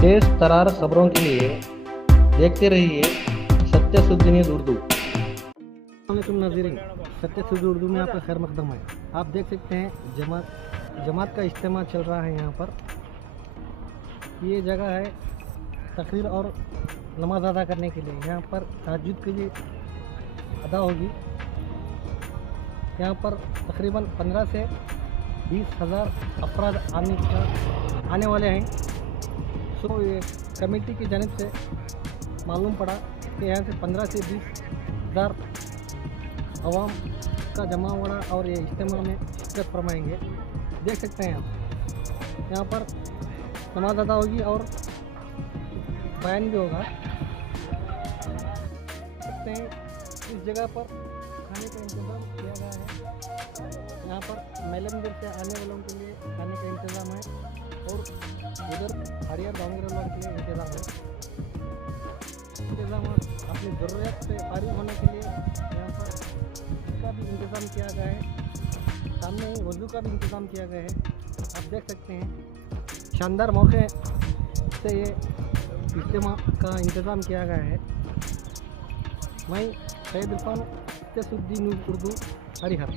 तेज तरार खबरों के लिए देखते रहिए सत्य सुद्दी न्यूज़ उर्दू। अस्सलामुअलैकुम नाज़रीन, सत्य सुद्दी उर्दू में आपका खैर मकदम है। आप देख सकते हैं जमात का इज्तिमा चल रहा है। यहाँ पर ये जगह है तकरीर और नमाज अदा करने के लिए। यहाँ पर तहज्जुद के लिए अदा होगी। यहाँ पर तकरीबन 15 से 20,000 अफराद आने वाले हैं। सो ये कमेटी की जानिब से मालूम पड़ा कि यहाँ से 15 से 20,000 अवाम का जमा हुआ और ये इज्तिमा में शिरकत फरमाएंगे। देख सकते हैं आप, यहाँ पर नमाज अदा होगी और बयान भी होगा। देखते हैं इस जगह पर खाने का इंतज़ाम किया गया है। यहाँ पर मैलमगढ़ से आने वालों के लिए खाने का इंतज़ाम है और उधर हरियर गाँव वालों के लिए इंतज़ाम है। इंतज़ाम अपनी ज़रूरत से फारिग होने के लिए यहाँ पर इसका भी इंतज़ाम किया गया है। सामने ही वज़ू का भी इंतज़ाम किया गया है। आप देख सकते हैं शानदार मौके से ये इज्तिमा का इंतज़ाम किया गया है। मैं सैयद इरफान, सत्य सुद्दी न्यूज़ उर्दू, हरिहर।